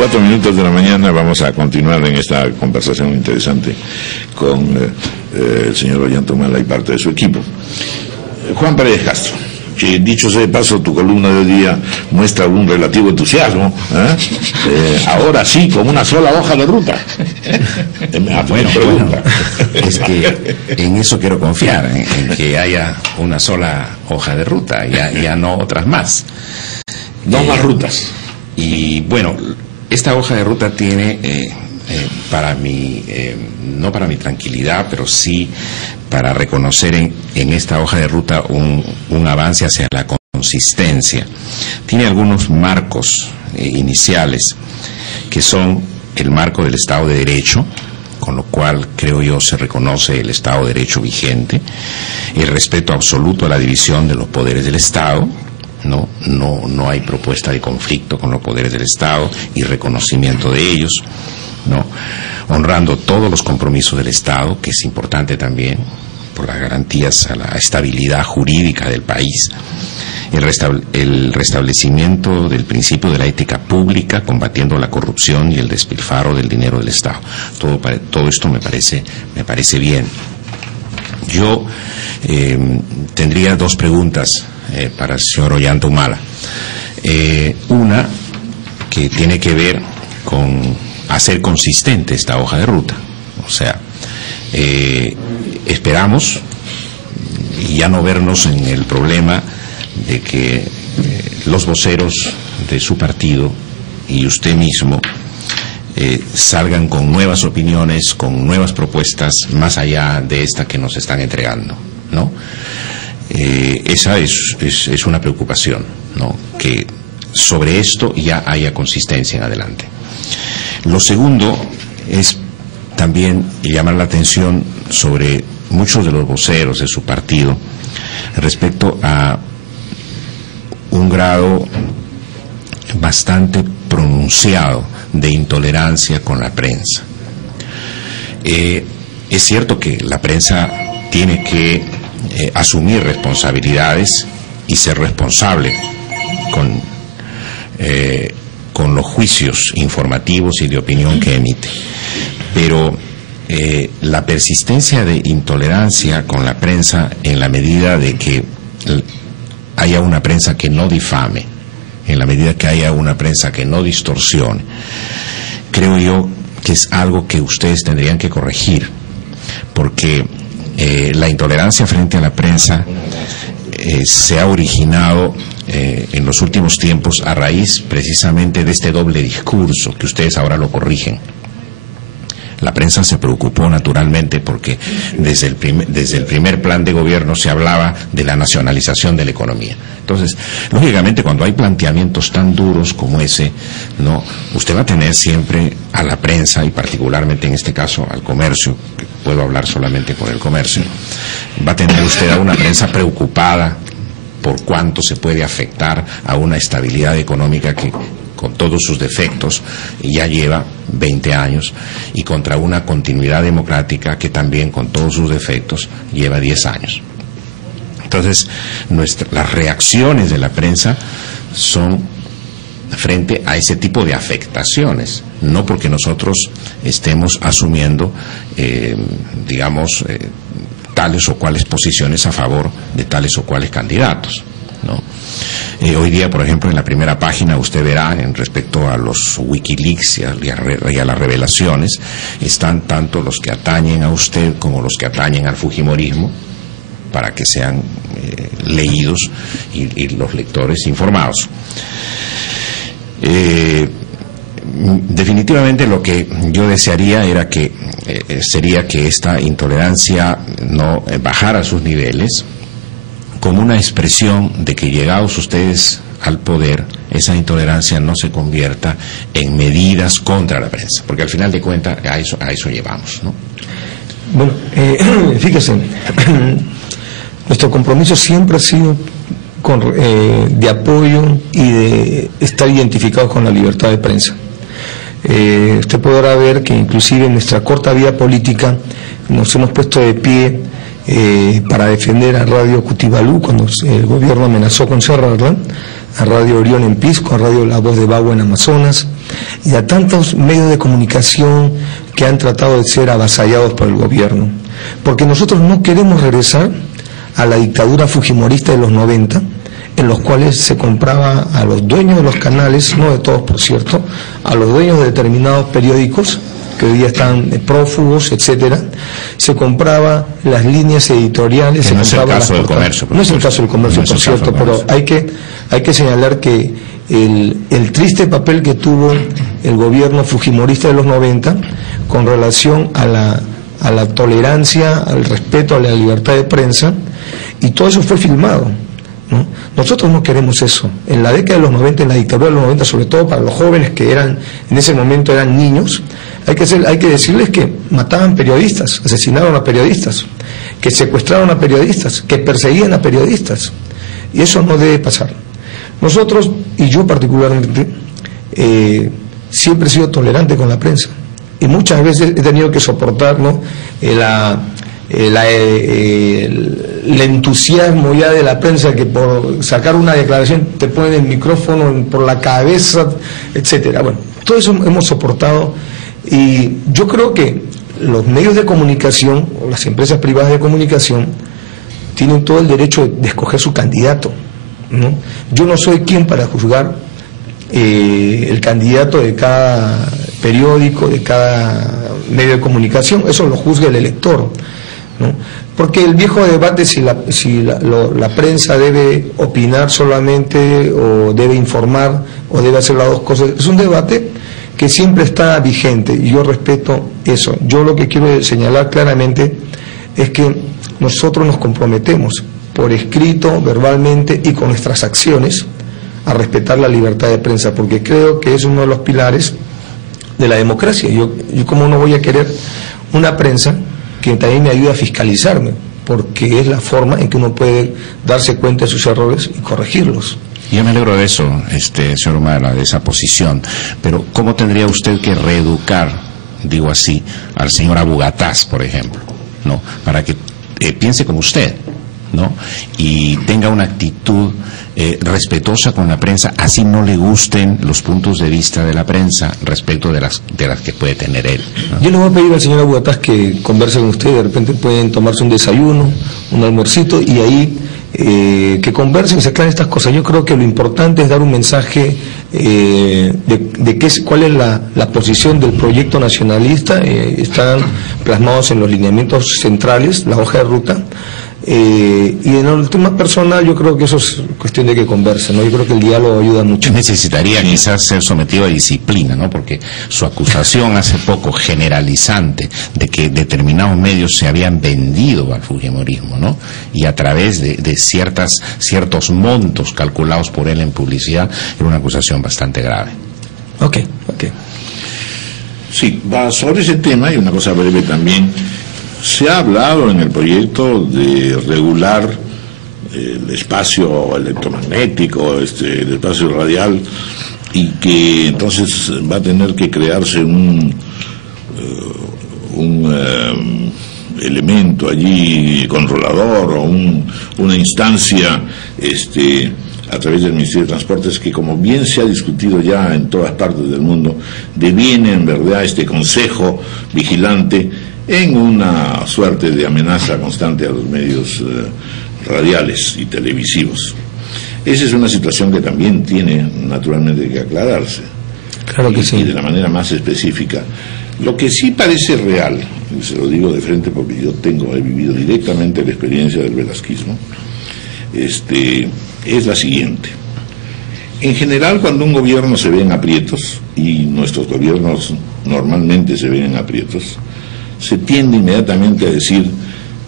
4:04 de la mañana. Vamos a continuar en esta conversación interesante con el señor Ollantaytamala y parte de su equipo. Juan Paredes Castro, dicho sea de paso, tu columna de hoy día muestra un relativo entusiasmo, ahora sí, con una sola hoja de ruta. Bueno, es que en eso quiero confiar, en que haya una sola hoja de ruta, ya no otras más. No más rutas. Y bueno, esta hoja de ruta tiene, para mi, no para mi tranquilidad, pero sí para reconocer en esta hoja de ruta un avance hacia la consistencia. Tiene algunos marcos iniciales, que son el marco del Estado de Derecho, con lo cual creo yo se reconoce el Estado de Derecho vigente, el respeto absoluto a la división de los poderes del Estado. No hay propuesta de conflicto con los poderes del Estado y reconocimiento de ellos, honrando todos los compromisos del Estado, que es importante también por las garantías a la estabilidad jurídica del país, el restablecimiento del principio de la ética pública, combatiendo la corrupción y el despilfarro del dinero del Estado. Todo esto me parece bien. Yo tendría dos preguntas para el señor Ollantaytamala. Una que tiene que ver con hacer consistente esta hoja de ruta. O sea, esperamos ya no vernos en el problema de que los voceros de su partido y usted mismo salgan con nuevas opiniones, con nuevas propuestas más allá de esta que nos están entregando, ¿no? Esa es una preocupación, ¿no? Que sobre esto ya haya consistencia en adelante. Lo segundo es también llamar la atención sobre muchos de los voceros de su partido respecto a un grado bastante pronunciado de intolerancia con la prensa. Es cierto que la prensa tiene que asumir responsabilidades y ser responsable con los juicios informativos y de opinión que emite, pero la persistencia de intolerancia con la prensa, en la medida de que haya una prensa que no difame, en la medida que haya una prensa que no distorsione, creo yo que es algo que ustedes tendrían que corregir, porque la intolerancia frente a la prensa se ha originado en los últimos tiempos a raíz precisamente de este doble discurso que ustedes ahora lo corrigen. La prensa se preocupó naturalmente porque desde el primer plan de gobierno se hablaba de la nacionalización de la economía. Entonces, lógicamente, cuando hay planteamientos tan duros como ese, usted va a tener siempre a la prensa, y particularmente en este caso al comercio, que puedo hablar solamente por el comercio, va a tener usted a una prensa preocupada por cuánto se puede afectar a una estabilidad económica que, con todos sus defectos, ya lleva 20 años, y contra una continuidad democrática que también, con todos sus defectos, lleva 10 años. Entonces, las reacciones de la prensa son frente a ese tipo de afectaciones, no porque nosotros estemos asumiendo, tales o cuales posiciones a favor de tales o cuales candidatos, ¿no? Hoy día, por ejemplo, en la primera página usted verá, en respecto a los Wikileaks y a las revelaciones, están tanto los que atañen a usted como los que atañen al fujimorismo, para que sean leídos y los lectores informados. Definitivamente lo que yo desearía sería que esta intolerancia no bajara a sus niveles, como una expresión de que, llegados ustedes al poder, esa intolerancia no se convierta en medidas contra la prensa, porque al final de cuentas a eso llevamos, ¿no? Bueno, fíjese, nuestro compromiso siempre ha sido de apoyo y de estar identificados con la libertad de prensa. Usted podrá ver que inclusive en nuestra corta vida política nos hemos puesto de pie para defender a Radio Cutibalú cuando el gobierno amenazó con cerrarla, a Radio Orión en Pisco, a Radio La Voz de Bagua en Amazonas, y a tantos medios de comunicación que han tratado de ser avasallados por el gobierno. Porque nosotros no queremos regresar a la dictadura fujimorista de los 90, en los cuales se compraba a los dueños de los canales, no de todos por cierto, a los dueños de determinados periódicos, que hoy día están prófugos, etcétera, se compraba las líneas editoriales, se compraba las portadas. No es el caso del comercio, por cierto, pero hay que señalar que el triste papel que tuvo el gobierno fujimorista de los 90 con relación a la tolerancia, al respeto a la libertad de prensa, y todo eso fue filmado, ¿no? Nosotros no queremos eso. En la década de los 90, en la dictadura de los 90, sobre todo para los jóvenes que en ese momento eran niños, hay que decirles que mataban periodistas, asesinaron a periodistas, que secuestraron a periodistas, que perseguían a periodistas, y eso no debe pasar. Nosotros, y yo particularmente, siempre he sido tolerante con la prensa, y muchas veces he tenido que soportar, ¿no?, el entusiasmo ya de la prensa, que por sacar una declaración te ponen el micrófono por la cabeza, etcétera. Bueno, todo eso hemos soportado, y yo creo que los medios de comunicación o las empresas privadas de comunicación tienen todo el derecho de escoger su candidato, ¿no? Yo no soy quien para juzgar el candidato de cada periódico, de cada medio de comunicación. Eso lo juzga el elector, ¿no? Porque el viejo debate si la prensa debe opinar solamente, o debe informar, o debe hacer las dos cosas, es un debate que siempre está vigente, y yo respeto eso. Yo lo que quiero señalar claramente es que nosotros nos comprometemos por escrito, verbalmente y con nuestras acciones a respetar la libertad de prensa, porque creo que es uno de los pilares de la democracia. Yo cómo no voy a querer una prensa que también me ayude a fiscalizarme, porque es la forma en que uno puede darse cuenta de sus errores y corregirlos. Yo me alegro de eso, señor Humala, de esa posición, pero ¿cómo tendría usted que reeducar, digo así, al señor Abu Gataz, por ejemplo, ¿no?, para que piense como usted, ¿no?, y tenga una actitud respetuosa con la prensa, así no le gusten los puntos de vista de la prensa respecto de las que puede tener él, ¿no? Yo le voy a pedir al señor Abu Gataz que converse con usted. De repente pueden tomarse un desayuno, un almuercito, y ahí que conversen y se aclaren estas cosas. Yo creo que lo importante es dar un mensaje de cuál es la posición del proyecto nacionalista. Están plasmados en los lineamientos centrales, la hoja de ruta. Y en el tema personal, yo creo que eso es cuestión de que conversen, ¿no? Yo creo que el diálogo ayuda mucho. Necesitaría quizás ser sometido a disciplina, ¿no?, porque su acusación hace poco generalizante de que determinados medios se habían vendido al fujimorismo, ¿no?, y a través de ciertos montos calculados por él en publicidad, era una acusación bastante grave. Ok. Sí, sobre ese tema, y una cosa breve también. Se ha hablado en el proyecto de regular el espacio electromagnético, el espacio radial, y que entonces va a tener que crearse un elemento allí controlador, o una instancia a través del Ministerio de Transportes, que, como bien se ha discutido ya en todas partes del mundo, deviene en verdad este consejo vigilante en una suerte de amenaza constante a los medios radiales y televisivos. Esa es una situación que también tiene naturalmente que aclararse. Claro que sí. Y de la manera más específica. Lo que sí parece real, y se lo digo de frente porque yo he vivido directamente la experiencia del velasquismo, es la siguiente. En general, cuando un gobierno se ve en aprietos, y nuestros gobiernos normalmente se ven en aprietos, se tiende inmediatamente a decir: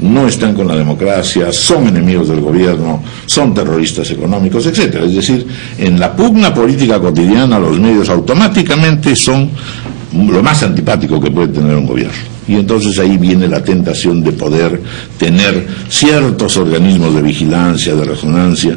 no están con la democracia, son enemigos del gobierno, son terroristas económicos, etcétera. Es decir, en la pugna política cotidiana, los medios automáticamente son lo más antipático que puede tener un gobierno. Y entonces ahí viene la tentación de poder tener ciertos organismos de vigilancia, de resonancia,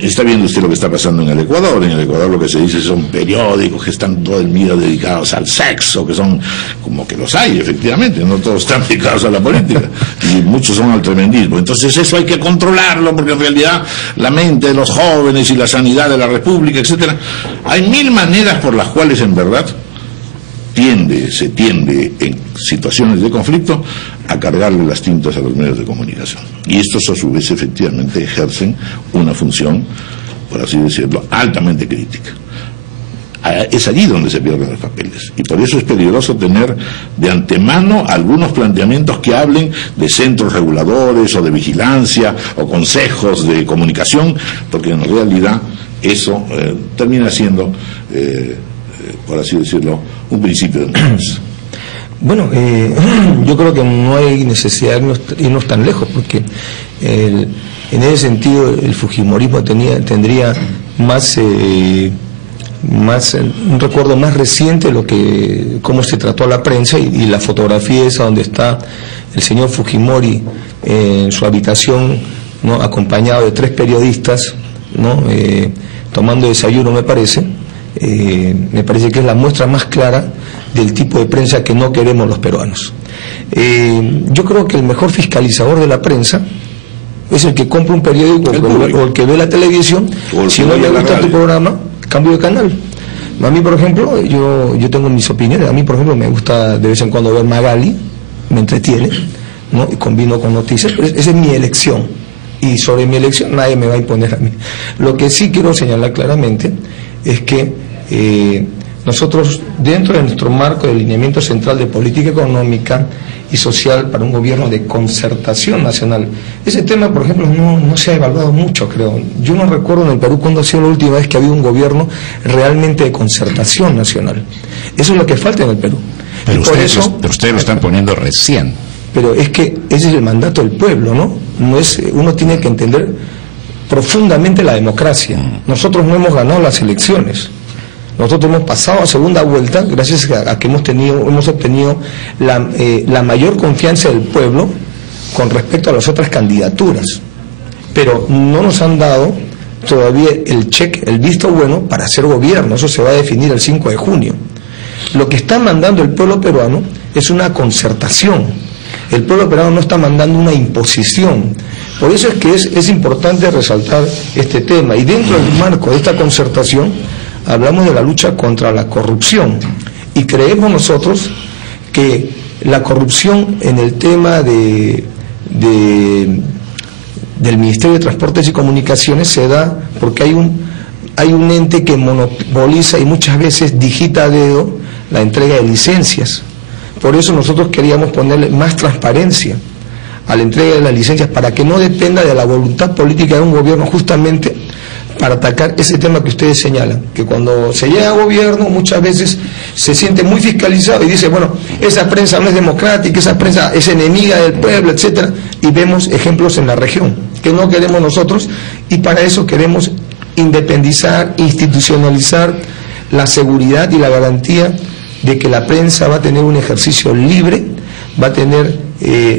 Está viendo usted lo que está pasando en el Ecuador. En el Ecuador lo que se dice son periódicos que están todo el día dedicados al sexo, que son como que los hay, efectivamente, no todos están dedicados a la política, y muchos son al tremendismo. Entonces eso hay que controlarlo, porque en realidad la mente de los jóvenes y la sanidad de la República, etcétera, hay mil maneras por las cuales en verdad se tiende en situaciones de conflicto a cargarle las tintas a los medios de comunicación. Y estos a su vez efectivamente ejercen una función, por así decirlo, altamente crítica. Es allí donde se pierden los papeles. Y por eso es peligroso tener de antemano algunos planteamientos que hablen de centros reguladores o de vigilancia o consejos de comunicación, porque en realidad eso termina siendo, por así decirlo, un principio de democracia. Bueno, yo creo que no hay necesidad de irnos tan lejos, porque en ese sentido el fujimorismo tendría más un recuerdo más reciente de cómo se trató a la prensa, y la fotografía esa donde está el señor Fujimori en su habitación, ¿no?, acompañado de 3 periodistas, ¿no?, tomando desayuno, me parece que es la muestra más clara del tipo de prensa que no queremos los peruanos. Yo creo que el mejor fiscalizador de la prensa es el que compra un periódico o el que ve la televisión. Si no le gusta tu programa, cambio de canal. A mí, por ejemplo, yo tengo mis opiniones. A mí, por ejemplo, me gusta de vez en cuando ver Magali, me entretiene, ¿no?, y combino con noticias, pero esa es mi elección, y sobre mi elección nadie me va a imponer a mí. Lo que sí quiero señalar claramente es que nosotros, dentro de nuestro marco de alineamiento central de política económica y social para un gobierno de concertación nacional, ese tema, por ejemplo, no se ha evaluado mucho, creo. Yo no recuerdo en el Perú cuándo ha sido la última vez que ha habido un gobierno realmente de concertación nacional. Eso es lo que falta en el Perú. Pero ustedes lo están poniendo recién. Pero es que ese es el mandato del pueblo, ¿no? Uno tiene que entender profundamente la democracia. Nosotros no hemos ganado las elecciones. Nosotros hemos pasado a segunda vuelta gracias a que hemos obtenido la mayor confianza del pueblo con respecto a las otras candidaturas. Pero no nos han dado todavía el visto bueno para hacer gobierno. Eso se va a definir el 5 de junio. Lo que está mandando el pueblo peruano es una concertación. El pueblo peruano no está mandando una imposición. Por eso es que es importante resaltar este tema. Y dentro del marco de esta concertación hablamos de la lucha contra la corrupción, y creemos nosotros que la corrupción en el tema del Ministerio de Transportes y Comunicaciones se da porque hay un ente que monopoliza y muchas veces digita a dedo la entrega de licencias. Por eso nosotros queríamos ponerle más transparencia a la entrega de las licencias, para que no dependa de la voluntad política de un gobierno, justamente para atacar ese tema que ustedes señalan, que cuando se llega a gobierno muchas veces se siente muy fiscalizado y dice, bueno, esa prensa no es democrática, esa prensa es enemiga del pueblo, etcétera, y vemos ejemplos en la región que no queremos nosotros, y para eso queremos independizar, institucionalizar la seguridad y la garantía de que la prensa va a tener un ejercicio libre, va a tener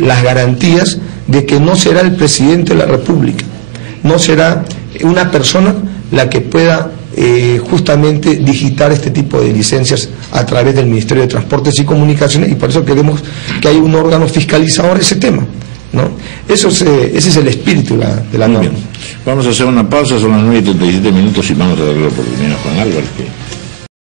las garantías de que no será el presidente de la República, no será una persona la que pueda justamente digitar este tipo de licencias a través del Ministerio de Transportes y Comunicaciones, y por eso queremos que haya un órgano fiscalizador de ese tema, ¿no? Ese es el espíritu de la norma. Vamos a hacer una pausa, son las 9:37 y vamos a darle la oportunidad a Juan Álvarez.